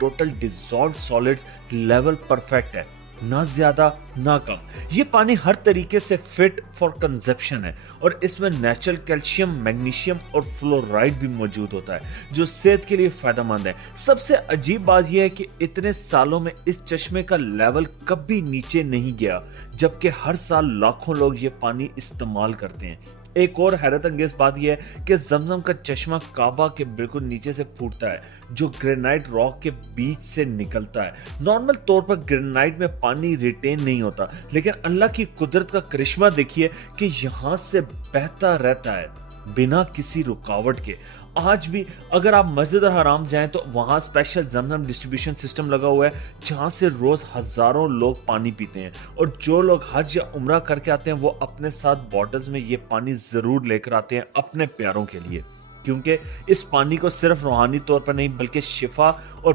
Total dissolved solids level perfect है, ना ज्यादा ना कम। ये पानी हर तरीके से फिट फॉर कंजप्शन है और इसमें नेचुरल कैल्शियम, मैग्नीशियम और फ्लोराइड भी मौजूद होता है जो सेहत के लिए फायदेमंद है। सबसे अजीब बात यह है कि इतने सालों में इस चश्मे का लेवल कभी नीचे नहीं गया, जबकि हर साल लाखों लोग ये पानी इस्तेमाल करते हैं। एक और हैरत अंगेज बात यह है कि जमजम का चश्मा काबा के बिल्कुल नीचे से फूटता है, जो ग्रेनाइट रॉक के बीच से निकलता है। नॉर्मल तौर पर ग्रेनाइट में पानी रिटेन नहीं होता, लेकिन अल्लाह की कुदरत का करिश्मा देखिए कि यहाँ से बहता रहता है बिना किसी रुकावट के। आज भी अगर आप मस्जिद हराम जाएं तो वहां स्पेशल जमजम डिस्ट्रीब्यूशन सिस्टम लगा हुआ है, जहां से रोज हजारों लोग पानी पीते हैं। और जो लोग हज या उम्रा करके आते हैं वो अपने साथ बॉटल्स में ये पानी जरूर लेकर आते हैं अपने प्यारों के लिए, क्योंकि इस पानी को सिर्फ रूहानी तौर पर नहीं बल्कि शिफा और